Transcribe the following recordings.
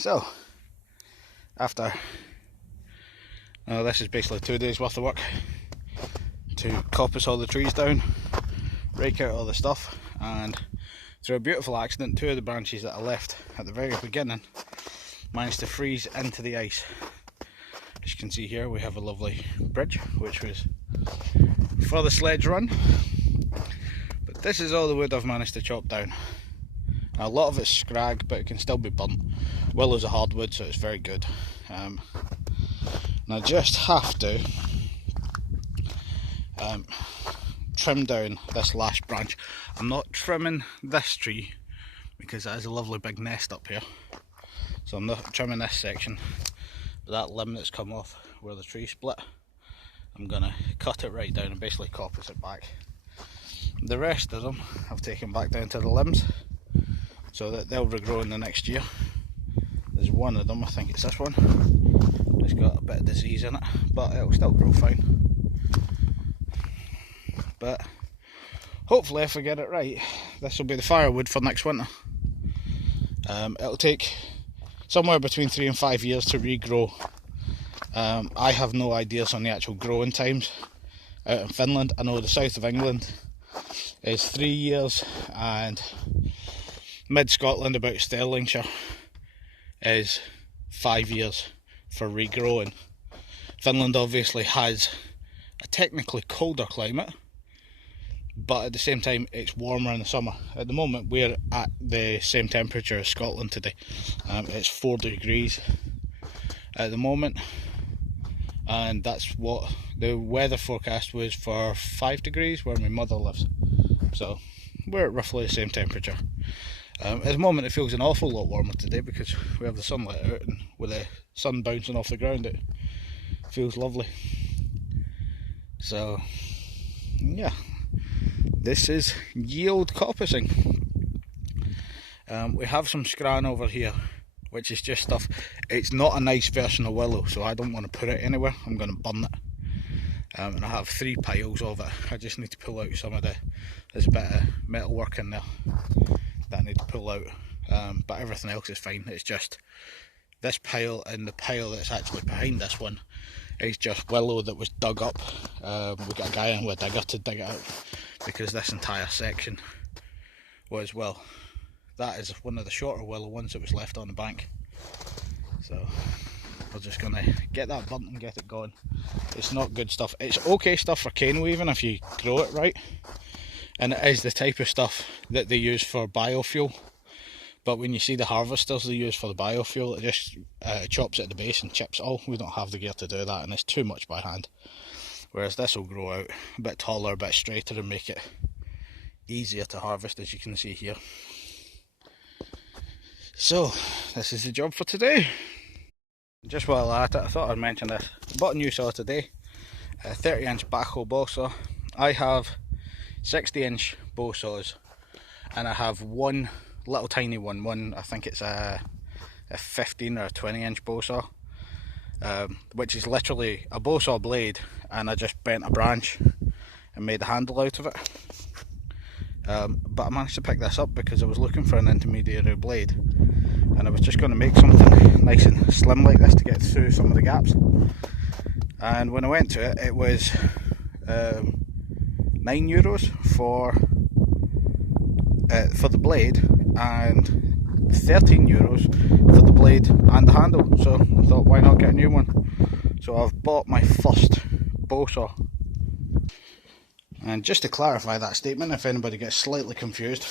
So, after this is basically 2 days worth of work to coppice all the trees down, rake out all the stuff, and through a beautiful accident, 2 of the branches that I left at the very beginning managed to freeze into the ice. As you can see here, we have a lovely bridge which was for the sledge run, but this is all the wood I've managed to chop down. A lot of it's scrag, but it can still be burnt. Willow's a hardwood, so it's very good. And I just have to trim down this last branch. I'm not trimming this tree because it has a lovely big nest up here, so I'm not trimming this section. But that limb that's come off where the tree split, I'm going to cut it right down and basically coppice it back. The rest of them I've taken back down to the limbs so that they'll regrow in the next year. There's one of them, I think it's this one, it's got a bit of disease in it, but it'll still grow fine. But hopefully if I get it right, this will be the firewood for next winter. It'll take somewhere between 3 and 5 years to regrow. I have no ideas on the actual growing times out in Finland. I know the south of England is 3 years, and mid-Scotland, about Stirlingshire, is 5 years for regrowing. Finland obviously has a technically colder climate, but at the same time it's warmer in the summer. At the moment we're at the same temperature as Scotland today. It's 4 degrees at the moment, and that's what the weather forecast was for 5 degrees where my mother lives. So we're at roughly the same temperature. At the moment it feels an awful lot warmer today because we have the sunlight out, and with the sun bouncing off the ground it feels lovely. So yeah, this is yield coppicing. We have some scran over here, which is just stuff. It's not a nice version of willow, so I don't want to put it anywhere. I'm going to burn it. And I have 3 piles of it. I just need to pull out some of there's a bit of metal work in there that I need to pull out, but everything else is fine. It's just this pile, and the pile that's actually behind this one is just willow that was dug up. We got a guy in with a digger to dig it out because this entire section was, well, that is one of the shorter willow ones that was left on the bank. So we're just going to get that burnt and get it going. It's not good stuff. It's okay stuff for cane weaving if you grow it right, and it is the type of stuff that they use for biofuel. But when you see the harvesters they use for the biofuel, it just chops at the base and chips it all. We don't have the gear to do that, and it's too much by hand. Whereas this will grow out a bit taller, a bit straighter, and make it easier to harvest, as you can see here. So this is the job for today. Just while at it, I thought I'd mention this. I bought a new saw today, a 30-inch backhoe bow saw. I have 60-inch bow saws, and I have one little tiny one. I think it's a 15 or a 20-inch bow saw, which is literally a bow saw blade, and I just bent a branch and made a handle out of it. But I managed to pick this up because I was looking for an intermediary blade, and I was just going to make something nice and slim like this to get through some of the gaps. And when I went to it, it was €9 for the blade, and €13 for the blade and the handle. So I thought, why not get a new one? So I've bought my first bow saw. And just to clarify that statement, if anybody gets slightly confused,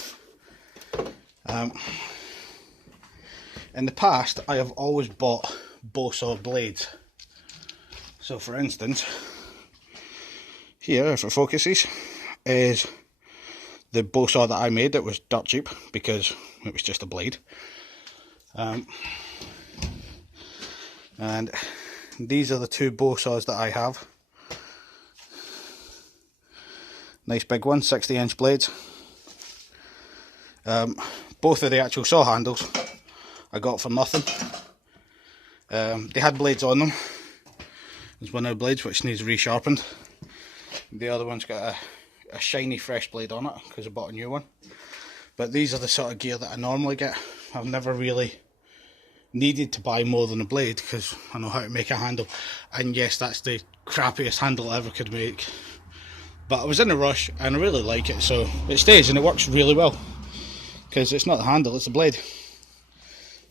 in the past I have always bought bow saw blades. So for instance, here, if it focuses, is the bow saw that I made. It was dirt cheap because it was just a blade. And these are the 2 bow saws that I have. Nice big ones, 60-inch blades. Both of the actual saw handles I got for nothing. They had blades on them. There's one of the blades which needs resharpened. The other one's got a shiny fresh blade on it because I bought a new one. But these are the sort of gear that I normally get. I've never really needed to buy more than a blade because I know how to make a handle, and yes, that's the crappiest handle I ever could make, but I was in a rush and I really like it, so it stays and it works really well because it's not the handle, it's the blade.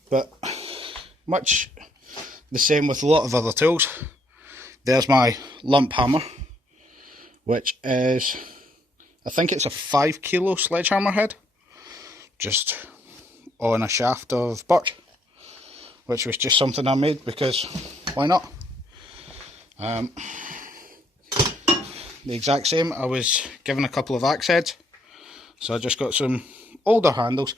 But much the same with a lot of other tools. There's my lump hammer, which is, I think it's a 5 kilo sledgehammer head, just on a shaft of birch, which was just something I made because why not? The exact same, I was given a couple of axe heads, so I just got some older handles.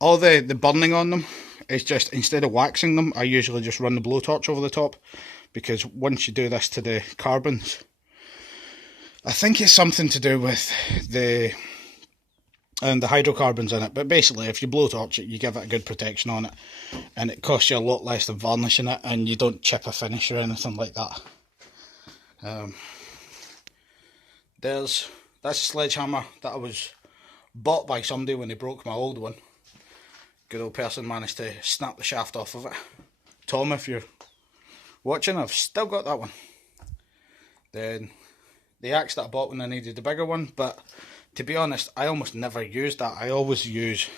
All the burning on them is just, instead of waxing them, I usually just run the blowtorch over the top, because once you do this to the carbons, I think it's something to do with the hydrocarbons in it, but basically if you blowtorch it, you give it a good protection on it, and it costs you a lot less than varnishing it, and you don't chip a finish or anything like that. That's a sledgehammer that I was bought by somebody when they broke my old one. Good old person managed to snap the shaft off of it. Tom, if you're watching, I've still got that one. Then the axe that I bought when I needed the bigger one, but to be honest, I almost never use that. I always use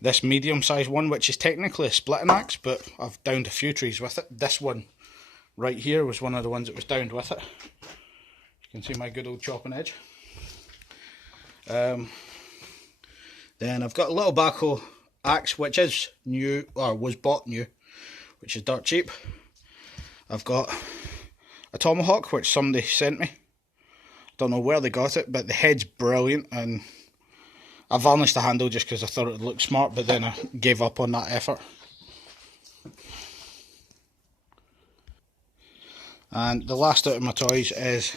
this medium sized one, which is technically a splitting axe, but I've downed a few trees with it. This one right here was one of the ones that was downed with it. You can see my good old chopping edge. Then I've got a little backhoe axe, which is new, or was bought new, which is dirt cheap. I've got a tomahawk, which somebody sent me. Don't know where they got it, but the head's brilliant, and I varnished the handle just because I thought it would look smart, but then I gave up on that effort. And the last out of my toys is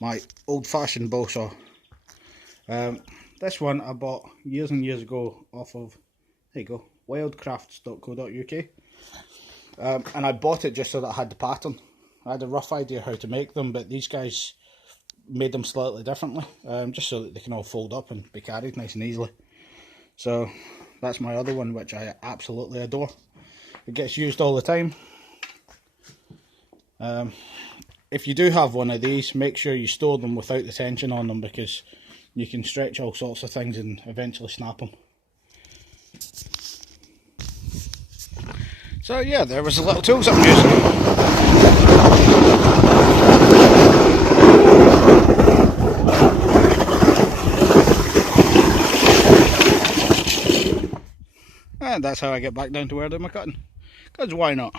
my old-fashioned bow saw. This one I bought years and years ago off of, there you go, wildcrafts.co.uk. And I bought it just so that I had the pattern. I had a rough idea how to make them, but these guys made them slightly differently, just so that they can all fold up and be carried nice and easily. So that's my other one, which I absolutely adore. It gets used all the time. If you do have one of these, make sure you store them without the tension on them, because you can stretch all sorts of things and eventually snap them. So yeah, there was the little tools I'm using. And that's how I get back down to where I do my cutting, because why not?